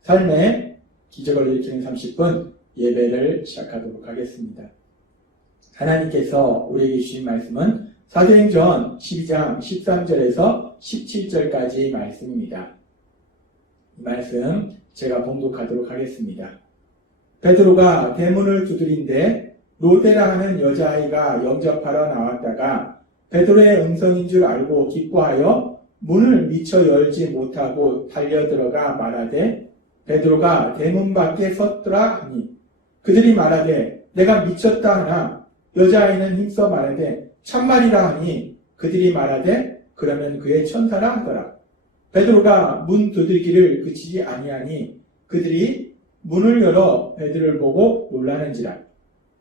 삶의 기적을 일으키는 30분 예배를 시작하도록 하겠습니다. 하나님께서 우리에게 주신 말씀은 사도행전 12장 13절에서 17절까지 말씀입니다. 이 말씀 제가 봉독하도록 하겠습니다. 베드로가 대문을 두드린데 로데라 하는 여자아이가 영접하러 나왔다가 베드로의 음성인 줄 알고 기뻐하여 문을 미처 열지 못하고 달려들어가 말하되 베드로가 대문 밖에 섰더라 하니 그들이 말하되 내가 미쳤다 하나 여자아이는 힘써 말하되 참말이라 하니 그들이 말하되 그러면 그의 천사라 하더라. 베드로가 문 두들기를 그치지 아니하니 그들이 문을 열어 베드로를 보고 놀라는지라.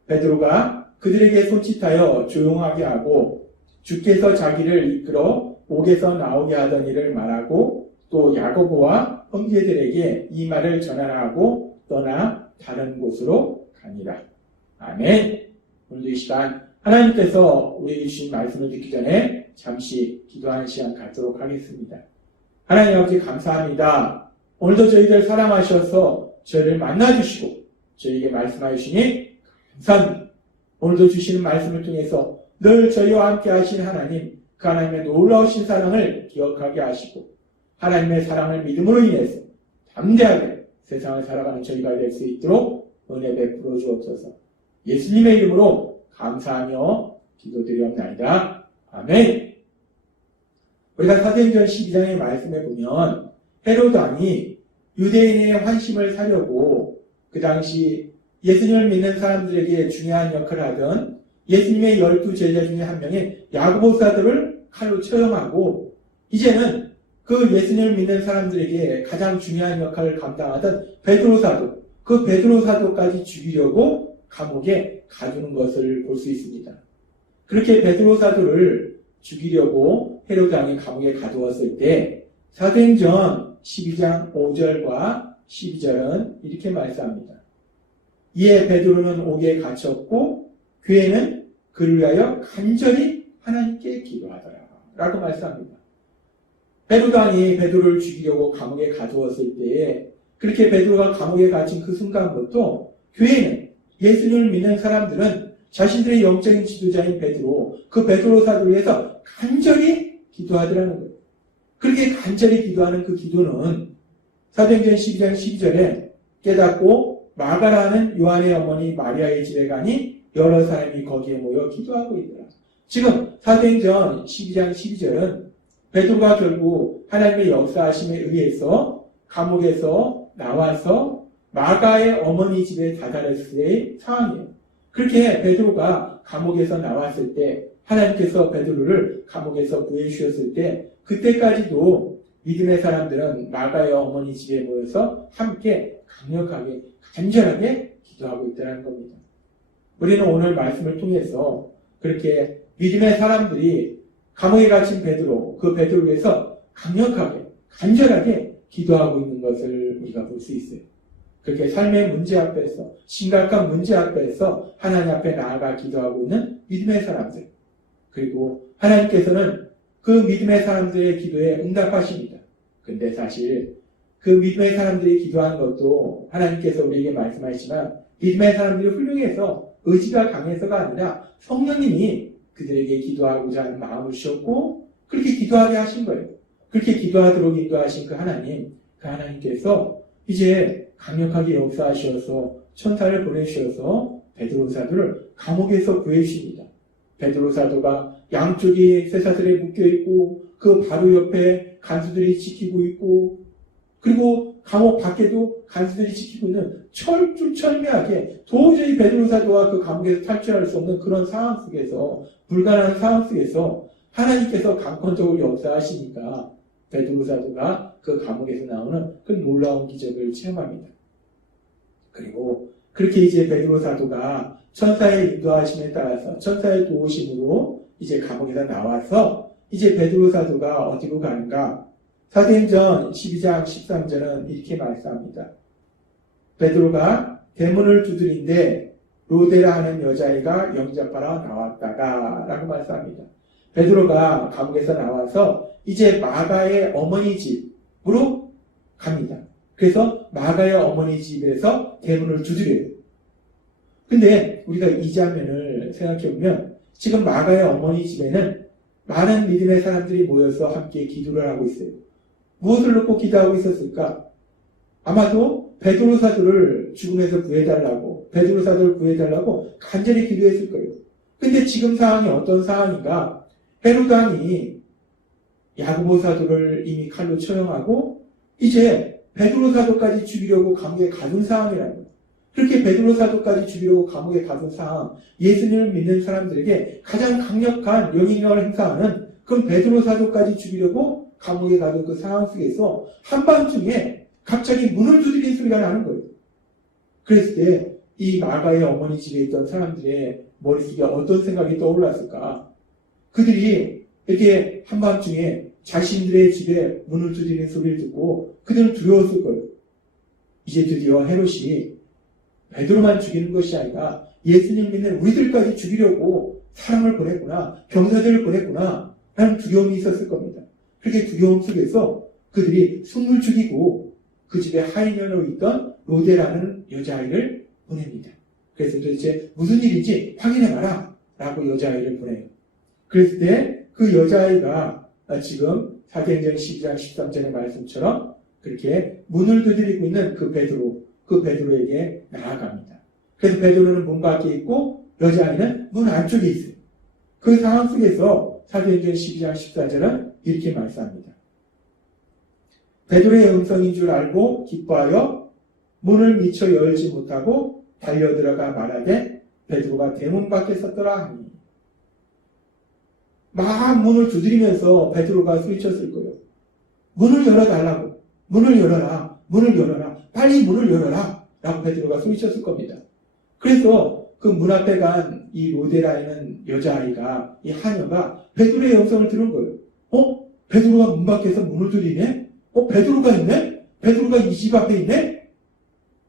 베드로가 그들에게 손짓하여 조용하게 하고 주께서 자기를 이끌어 옥에서 나오게 하던 일을 말하고 또 야고보와 형제들에게 이 말을 전하라 하고 떠나 다른 곳으로 가니라. 아멘. 오늘도 이 시간 하나님께서 우리에게 주신 말씀을 듣기 전에 잠시 기도하는 시간 갖도록 하겠습니다. 하나님 아버지 감사합니다. 오늘도 저희들 사랑하셔서 저희를 만나주시고 저희에게 말씀하여 주시니 감사합니다. 오늘도 주시는 말씀을 통해서 늘 저희와 함께 하신 하나님, 그 하나님의 놀라우신 사랑을 기억하게 하시고 하나님의 사랑을 믿음으로 인해서 담대하게 세상을 살아가는 저희가 될 수 있도록 은혜 베풀어 주옵소서. 예수님의 이름으로 감사하며 기도드리옵나이다. 아멘. 우리가 사도행전 12장의 말씀에 보면 헤롯 왕이 유대인의 환심을 사려고 그 당시 예수님을 믿는 사람들에게 중요한 역할을 하던 예수님의 12제자 중에 한 명인 야고보 사도를 칼로 처형하고 이제는 그 예수님을 믿는 사람들에게 가장 중요한 역할을 감당하던 베드로 사도, 그 베드로 사도까지 죽이려고 감옥에 가두는 것을 볼 수 있습니다. 그렇게 베드로 사도를 죽이려고 헤롯 왕이 감옥에 가두었을 때 사도행전 12장 5절과 12절은 이렇게 말씀합니다. 이에 베드로는 옥에 갇혔고 교회는 그를 위하여 간절히 하나님께 기도하더라 라고 말씀합니다. 헤롯 왕이 베드로를 죽이려고 감옥에 가두었을 때에 그렇게 베드로가 감옥에 갇힌 그 순간부터 교회는 예수님을 믿는 사람들은 자신들의 영적인 지도자인 베드로, 그 베드로 사도를 위해서 간절히 기도하더라는 거예요. 그렇게 간절히 기도하는 그 기도는 사도행전 12장 12절에 깨닫고 마가라는 요한의 어머니 마리아의 집에 가니 여러 사람이 거기에 모여 기도하고 있더라. 지금 사도행전 12장 12절은 베드로가 결국 하나님의 역사하심에 의해서 감옥에서 나와서 마가의 어머니 집에 다다랐을 때의 상황이에요. 그렇게 베드로가 감옥에서 나왔을 때 하나님께서 베드로를 감옥에서 구해 주셨을 때 그때까지도 믿음의 사람들은 마가의 어머니 집에 모여서 함께 강력하게 간절하게 기도하고 있다는 겁니다. 우리는 오늘 말씀을 통해서 그렇게 믿음의 사람들이 감옥에 갇힌 베드로, 그 베드로를 위해서 강력하게 간절하게 기도하고 있는 것을 우리가 볼 수 있어요. 그렇게 삶의 문제 앞에서, 심각한 문제 앞에서 하나님 앞에 나아가 기도하고 있는 믿음의 사람들. 그리고 하나님께서는 그 믿음의 사람들의 기도에 응답하십니다. 근데 사실 그 믿음의 사람들이 기도하는 것도 하나님께서 우리에게 말씀하시지만 믿음의 사람들이 훌륭해서 의지가 강해서가 아니라 성령님이 그들에게 기도하고자 하는 마음을 주셨고 그렇게 기도하게 하신 거예요. 그렇게 기도하도록 인도하신 그 하나님께서 이제 강력하게 역사하셔서 천사를 보내주셔서 베드로 사도를 감옥에서 구해주십니다. 베드로 사도가 양쪽이 쇠사슬에 묶여있고 그 바로 옆에 간수들이 지키고 있고 그리고 감옥 밖에도 간수들이 지키고 있는 철두철미하게 도저히 베드로 사도와 그 감옥에서 탈출할 수 없는 그런 상황 속에서 불가능한 상황 속에서 하나님께서 강권적으로 역사하시니까 베드로 사도가 그 감옥에서 나오는 그 놀라운 기적을 체험합니다. 그리고 그렇게 이제 베드로 사도가 천사의 인도하심에 따라서 천사의 도우심으로 이제 감옥에서 나와서 이제 베드로 사도가 어디로 가는가? 사도행전 12장 13절은 이렇게 말씀합니다. 베드로가 대문을 두드린데 로데라 하는 여자아이가 영접하러 나왔다가 라고 말씀합니다. 베드로가 감옥에서 나와서 이제 마가의 어머니 집으로 갑니다. 그래서 마가의 어머니 집에서 대문을 두드려요. 근데 우리가 이 장면을 생각해보면 지금 마가의 어머니 집에는 많은 믿음의 사람들이 모여서 함께 기도를 하고 있어요. 무엇을 놓고 기도하고 있었을까? 아마도 베드로 사도를 죽음에서 구해달라고, 베드로 사도를 구해달라고 간절히 기도했을 거예요. 근데 지금 상황이 어떤 상황인가? 헤롯 왕이 야고보 사도를 이미 칼로 처형하고 이제 베드로 사도까지 죽이려고 감옥에 가둔 상황이라는 거예요. 그렇게 베드로 사도까지 죽이려고 감옥에 가둔 상황, 예수님을 믿는 사람들에게 가장 강력한 영향력을 행사하는 그런 베드로 사도까지 죽이려고 감옥에 가둔 그 상황 속에서 한밤중에 갑자기 문을 두드리는 소리가 나는 거예요. 그랬을 때 이 마가의 어머니 집에 있던 사람들의 머릿속에 어떤 생각이 떠올랐을까? 그들이 이렇게 한밤중에 자신들의 집에 문을 두드리는 소리를 듣고 그들은 두려웠을 거예요. 이제 드디어 헤롯이 베드로만 죽이는 것이 아니라 예수님 믿는 우리들까지 죽이려고 사람을 보냈구나, 병사들을 보냈구나 라는 두려움이 있었을 겁니다. 그렇게 두려움 속에서 그들이 숨을 죽이고 그 집에 하인녀로 있던 로데라는 여자아이를 보냅니다. 그래서 도대체 무슨 일인지 확인해봐라 라고 여자아이를 보내요. 그랬을 때 그 여자아이가 지금 사도행전 12장 13절의 말씀처럼 그렇게 문을 두드리고 있는 그 베드로에게 나아갑니다. 그래서 베드로는 문 밖에 있고 여자아이는 문 안쪽에 있어요. 그 상황 속에서 사도행전 12장 14절은 이렇게 말씀합니다. 베드로의 음성인 줄 알고 기뻐하여 문을 미처 열지 못하고 달려들어가 말하되 베드로가 대문 밖에 섰더라 하니 막 문을 두드리면서 베드로가 소리쳤을 거예요. 문을 열어달라고. 문을 열어라. 문을 열어라. 빨리 문을 열어라. 라고 베드로가 소리쳤을 겁니다. 그래서 그 문 앞에 간 이 로데라는 여자아이가, 이 하녀가 베드로의 음성을 들은 거예요. 베드로가 문 밖에서 문을 두드리네? 베드로가 있네? 베드로가 이 집 앞에 있네?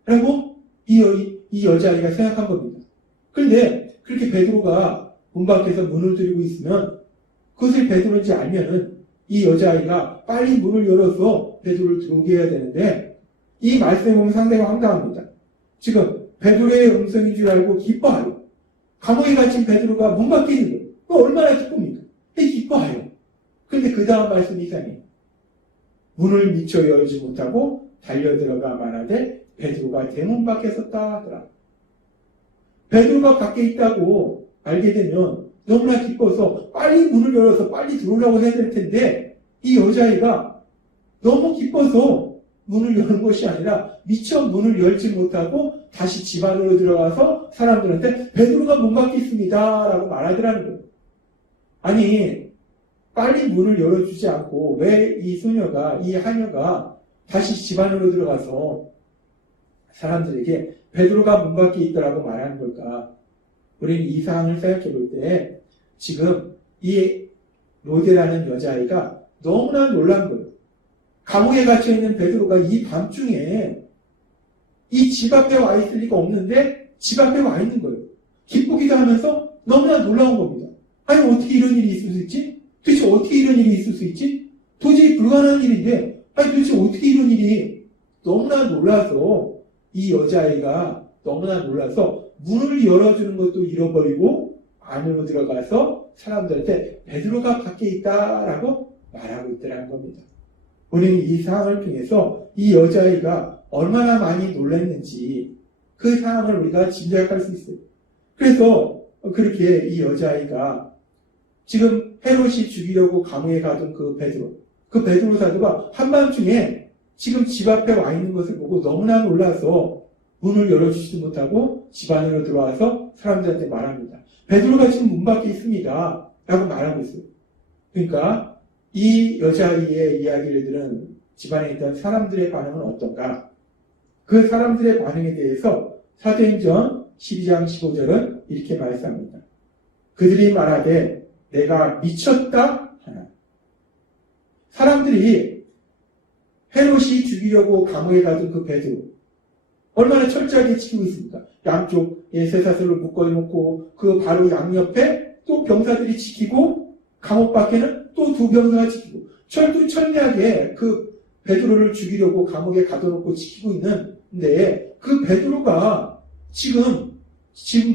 라고 이 여자아이가 생각한 겁니다. 그런데 그렇게 베드로가 문 밖에서 문을 두드리고 있으면 그것을 베드로인지 알면은 이 여자아이가 빨리 문을 열어서 베드로를 들어오게 해야 되는데 이 말씀에 보면 상당히 황당합니다. 지금 베드로의 음성인 줄 알고 기뻐하요. 감옥에 갇힌 베드로가 문 밖에 있는 거예요. 얼마나 기쁩니까? 기뻐하요. 그런데 그 다음 말씀이 이상해요. 문을 미처 열지 못하고 달려들어가 말하되 베드로가 대문 밖에 섰다 하더라. 베드로가 밖에 있다고 알게 되면 너무나 기뻐서 빨리 문을 열어서 빨리 들어오라고 해야 될 텐데 이 여자아이가 너무 기뻐서 문을 여는 것이 아니라 미처 문을 열지 못하고 다시 집 안으로 들어가서 사람들한테 베드로가 문 밖에 있습니다 라고 말하더라는 거예요. 아니 빨리 문을 열어주지 않고 왜 이 소녀가, 이 하녀가 다시 집 안으로 들어가서 사람들에게 베드로가 문 밖에 있더라고 말하는 걸까? 우리는 이 상황을 생각해 볼 때 지금 이 로데라는 여자아이가 너무나 놀란 거예요. 감옥에 갇혀있는 베드로가 이 밤중에 이 집 앞에 와 있을 리가 없는데 집 앞에 와 있는 거예요. 기쁘기도 하면서 너무나 놀라운 겁니다. 아니 어떻게 이런 일이 있을 수 있지? 도대체 어떻게 이런 일이 있을 수 있지? 도저히 불가능한 일인데 아니 도대체 어떻게 이런 일이 너무나 놀라서 이 여자아이가 너무나 놀라서 문을 열어주는 것도 잃어버리고 안으로 들어가서 사람들한테 베드로가 밖에 있다라고 말하고 있더라는 겁니다. 우리는 이 상황을 통해서 이 여자아이가 얼마나 많이 놀랐는지 그 상황을 우리가 짐작할 수 있어요. 그래서 그렇게 이 여자아이가 지금 헤롯이 죽이려고 감옥에 가둔 그 베드로 사도가 한밤중에 지금 집 앞에 와 있는 것을 보고 너무나 놀라서 문을 열어주지도 못하고 집 안으로 들어와서 사람들한테 말합니다. 베드로가 지금 문 밖에 있습니다. 라고 말하고 있어요. 그러니까 이 여자아이의 이야기를 들은 집안에 있던 사람들의 반응은 어떤가? 그 사람들의 반응에 대해서 사도행전 12장 15절은 이렇게 말씀합니다. 그들이 말하되 내가 미쳤다 하나. 사람들이 헤롯이 죽이려고 감옥에 가둔 그 베드로 얼마나 철저하게 지키고 있습니까? 양쪽에 쇠사슬로 묶어놓고 그 바로 양옆에 또 병사들이 지키고 감옥 밖에는 또 두 병사가 지키고 철두철미하게 그 베드로를 죽이려고 감옥에 가둬놓고 지키고 있는데 그 베드로가 지금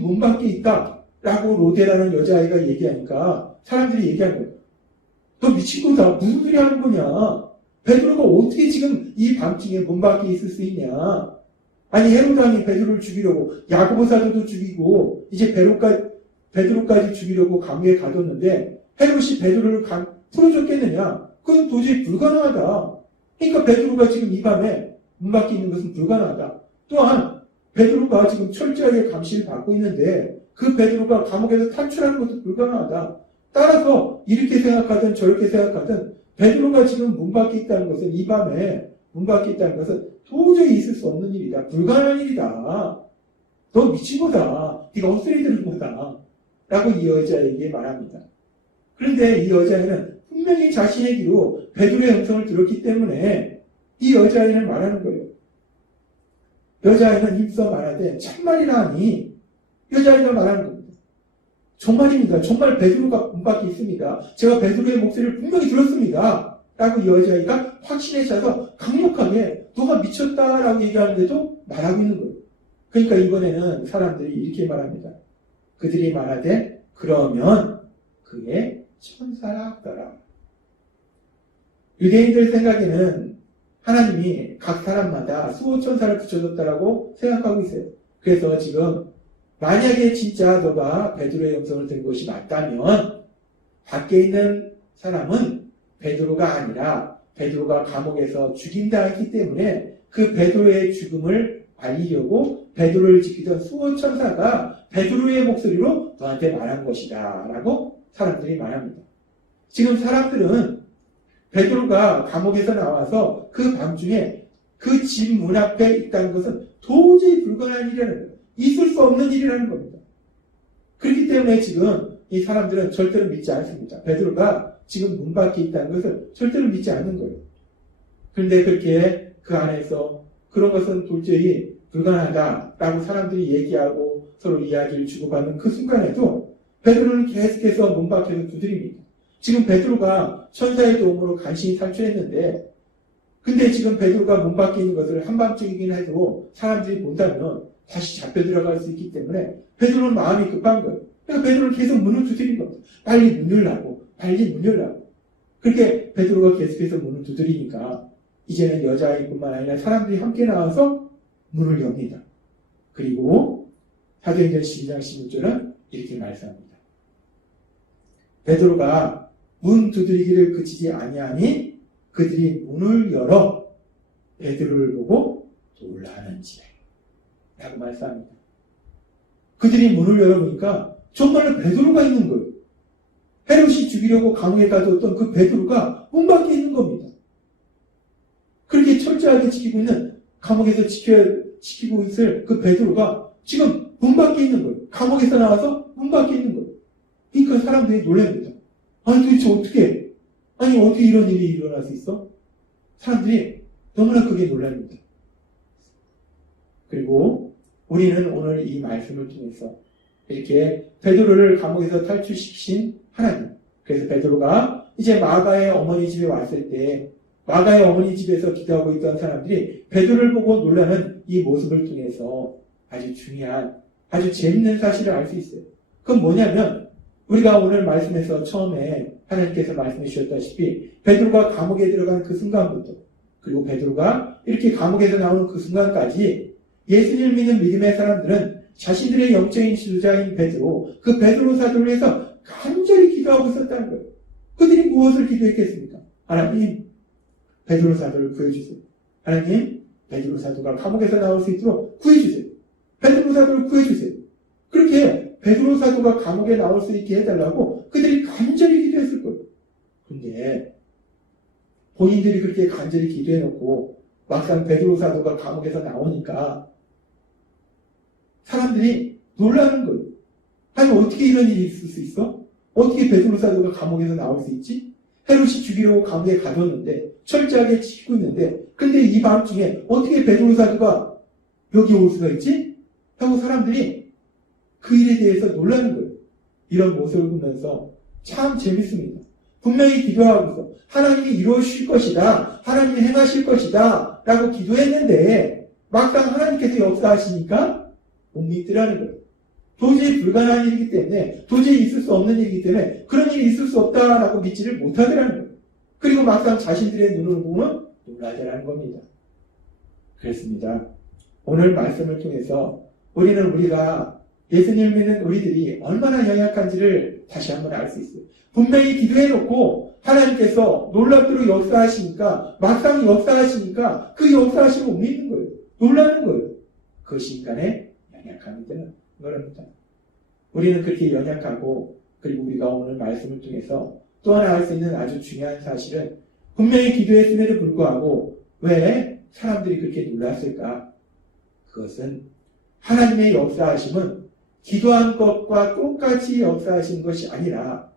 문 밖에 있다라고 로데라는 여자아이가 얘기하니까 사람들이 얘기하는 거예요. 너 미친 거다. 무슨 소리 하는 거냐. 베드로가 어떻게 지금 이 밤중에 문 밖에 있을 수 있냐. 아니 헤롯왕이 베드로를 죽이려고 야고보 사도도 죽이고 이제 베드로까지 죽이려고 감옥에 가뒀는데 헤롯이 베드로를 풀어줬겠느냐. 그건 도저히 불가능하다. 그러니까 베드로가 지금 이 밤에 문 밖에 있는 것은 불가능하다. 또한 베드로가 지금 철저하게 감시를 받고 있는데 그 베드로가 감옥에서 탈출하는 것도 불가능하다. 따라서 이렇게 생각하든 저렇게 생각하든 베드로가 지금 문 밖에 있다는 것은 이 밤에 문 밖에 있다는 것은 도저히 있을 수 없는 일이다. 불가능한 일이다. 너 미친 거다. 네가 헛소리 들은 거다. 라고 이 여자에게 말합니다. 그런데 이 여자애는 분명히 자신의 귀로 베드로의 음성을 들었기 때문에 이 여자애는 말하는 거예요. 여자애는 힘써 말하되 참말이라 하니 여자애가 말하는 겁니다. 정말입니다. 정말 베드로가 문 밖에 있습니다. 제가 베드로의 목소리를 분명히 들었습니다. 라고 이 여자아이가 확신에 차서 강력하게 너가 미쳤다라고 얘기하는데도 말하고 있는 거예요. 그러니까 이번에는 사람들이 이렇게 말합니다. 그들이 말하되 그러면 그의 천사라 하더라. 유대인들 생각에는 하나님이 각 사람마다 수호천사를 붙여줬다라고 생각하고 있어요. 그래서 지금 만약에 진짜 너가 베드로의 음성을 든 것이 맞다면 밖에 있는 사람은 베드로가 아니라 베드로가 감옥에서 죽임당했기 때문에 그 베드로의 죽음을 알리려고 베드로를 지키던 수호천사가 베드로의 목소리로 너한테 말한 것이다 라고 사람들이 말합니다. 지금 사람들은 베드로가 감옥에서 나와서 그 밤중에 그 집 문 앞에 있다는 것은 도저히 불가능한 일이라는 거예요. 있을 수 없는 일이라는 겁니다. 그렇기 때문에 지금 이 사람들은 절대로 믿지 않습니다. 베드로가 지금 문 밖에 있다는 것을 절대로 믿지 않는 거예요. 그런데 그렇게 그 안에서 그런 것은 도저히 불가능하다라고 사람들이 얘기하고 서로 이야기를 주고받는 그 순간에도 베드로는 계속해서 문 밖에서 두드립니다. 지금 베드로가 천사의 도움으로 간신히 탈출했는데 근데 지금 베드로가 문 밖에 있는 것을 한밤중이긴 해도 사람들이 본다면 다시 잡혀 들어갈 수 있기 때문에 베드로는 마음이 급한 거예요. 그러니까 베드로는 계속 문을 두드린 겁니다. 빨리 문 열라고. 빨리 문 열라고. 그렇게 베드로가 계속해서 문을 두드리니까 이제는 여자아이뿐만 아니라 사람들이 함께 나와서 문을 엽니다. 그리고 사도행전 12장 16절은 이렇게 말씀합니다. 베드로가 문 두드리기를 그치지 아니하니 그들이 문을 열어 베드로를 보고 놀라는지라 라고 말씀합니다. 그들이 문을 열어보니까 정말로 베드로가 있는 거예요. 헤롯이 죽이려고 감옥에 가두었던 그 베드로가 문 밖에 있는 겁니다. 그렇게 철저하게 지키고 있는 감옥에서 지키고 있을 그 베드로가 지금 문 밖에 있는 거예요. 감옥에서 나와서 문 밖에 있는 거예요. 그러니까 사람들이 놀랍니다. 아니 도대체 어떻게 이런 일이 일어날 수 있어? 사람들이 너무나 크게 놀랍니다. 그리고 우리는 오늘 이 말씀을 통해서 이렇게 베드로를 감옥에서 탈출시키신 하나님. 그래서 베드로가 이제 마가의 어머니 집에 왔을 때 마가의 어머니 집에서 기도하고 있던 사람들이 베드로를 보고 놀라는 이 모습을 통해서 아주 중요한 아주 재밌는 사실을 알 수 있어요. 그건 뭐냐면 우리가 오늘 말씀에서 처음에 하나님께서 말씀해 주셨다시피 베드로가 감옥에 들어간 그 순간부터 그리고 베드로가 이렇게 감옥에서 나오는 그 순간까지 예수님을 믿는 믿음의 사람들은 자신들의 영적인 지도자인 베드로, 그 베드로 사도를 위해서 간절히 기도하고 있었다는 거예요. 그들이 무엇을 기도했겠습니까? 하나님, 베드로 사도를 구해주세요. 하나님, 베드로 사도가 감옥에서 나올 수 있도록 구해주세요. 베드로 사도를 구해주세요. 그렇게 베드로 사도가 감옥에 나올 수 있게 해달라고 그들이 간절히 기도했을 거예요. 근데 본인들이 그렇게 간절히 기도해놓고 막상 베드로 사도가 감옥에서 나오니까 사람들이 놀라는 거예요. 아니 어떻게 이런 일이 있을 수 있어? 어떻게 베드로 사도가 감옥에서 나올 수 있지? 헤롯이 죽이려고 감옥에 가뒀는데 철저하게 지키고 있는데 근데 이 밤중에 어떻게 베드로 사도가 여기 올 수가 있지? 하고 사람들이 그 일에 대해서 놀라는 거예요. 이런 모습을 보면서 참 재밌습니다. 분명히 기도하고서 하나님이 이루어주실 것이다. 하나님이 행하실 것이다. 라고 기도했는데 막상 하나님께서 역사하시니까 못 믿더라는 거예요. 도저히 불가능한 일이기 때문에 도저히 있을 수 없는 일이기 때문에 그런 일이 있을 수 없다라고 믿지를 못하더라는 거예요. 그리고 막상 자신들의 눈으로 보면 놀라더라는 겁니다. 그렇습니다. 오늘 말씀을 통해서 우리는 우리가 예수님을 믿는 우리들이 얼마나 연약한지를 다시 한번 알 수 있어요. 분명히 기도해놓고 하나님께서 놀랍도록 역사하시니까 막상 역사하시니까 그 역사하심을 못 믿는 거예요. 놀라는 거예요. 그것이 인간의 연약함이 되는 거랍니다. 우리는 그렇게 연약하고 그리고 우리가 오늘 말씀을 통해서 또 하나 알 수 있는 아주 중요한 사실은 분명히 기도했음에도 불구하고 왜 사람들이 그렇게 놀랐을까? 그것은 하나님의 역사하심은 기도한 것과 똑같이 역사하신 것이 아니라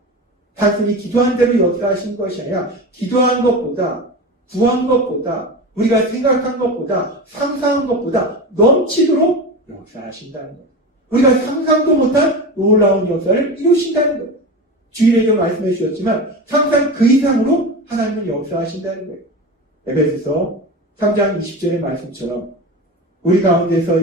단순히 기도한 대로 역사하신 것이 아니라 기도한 것보다 구한 것보다 우리가 생각한 것보다 상상한 것보다 넘치도록 역사하신다는 거예요. 우리가 상상도 못한 놀라운 역사를 이루신다는 거예요. 주일에도 말씀해 주셨지만 상상 그 이상으로 하나님은 역사하신다는 거예요. 에베소서 3장 20절의 말씀처럼 우리 가운데서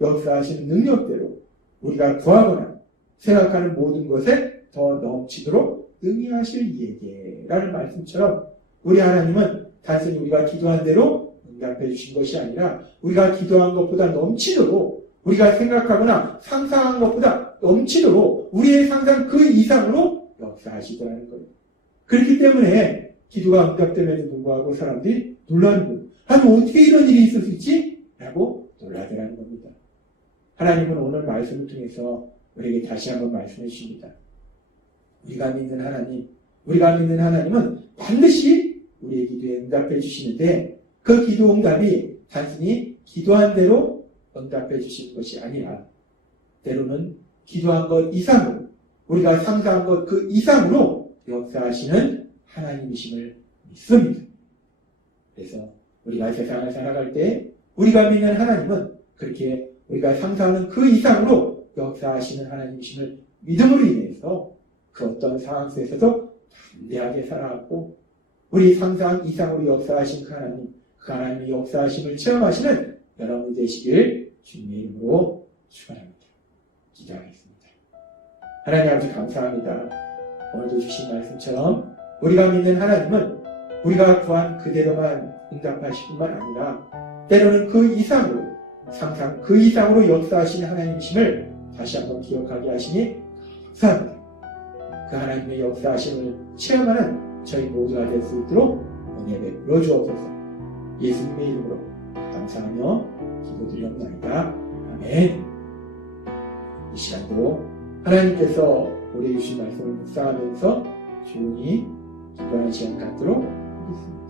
역사하시는 능력대로 우리가 구하거나 생각하는 모든 것에 더 넘치도록 능히하실 이에게라는 말씀처럼 우리 하나님은 단순히 우리가 기도한 대로 응답해 주신 것이 아니라 우리가 기도한 것보다 넘치도록 우리가 생각하거나 상상한 것보다 넘치도록 우리의 상상 그 이상으로 역사하시더라는 거예요. 그렇기 때문에 기도가 응답됨에도 불구하고 사람들이 놀라는 거예요. 아니 어떻게 이런 일이 있을 수 있지? 라고 놀라더라는 겁니다. 하나님은 오늘 말씀을 통해서 우리에게 다시 한번 말씀해 주십니다. 우리가 믿는 하나님은 반드시 우리의 기도에 응답해 주시는데 그 기도 응답이 단순히 기도한 대로 응답해 주실 것이 아니라 때로는 기도한 것 이상으로 우리가 상상한 것 그 이상으로 역사하시는 하나님이심을 믿습니다. 그래서 우리가 세상을 살아갈 때 우리가 믿는 하나님은 그렇게 우리가 상상하는 그 이상으로 역사하시는 하나님이심을 믿음으로 인해서 그 어떤 상황 속에서도 담대하게 살아왔고 우리 상상 이상으로 역사하신 그 하나님의 역사하심을 체험하시는 여러분 되시길 주님의 이름으로 축원합니다. 기도하겠습니다. 하나님 아버지 감사합니다. 오늘도 주신 말씀처럼 우리가 믿는 하나님은 우리가 구한 그대로만 응답하실 뿐만 아니라 때로는 그 이상으로 상상 그 이상으로 역사하시는 하나님이심을 다시 한번 기억하게 하시니 감사합니다. 그 하나님의 역사하심을 체험하는 저희 모두가 될 수 있도록 은혜 베풀어 주옵소서. 예수님의 이름으로 감사하며 기도드리옵나이다. 아멘. 이 시간도 하나님께서 우리에게 주신 말씀을 묵상하면서 조용히 기도하는 시간 갖도록 하겠습니다.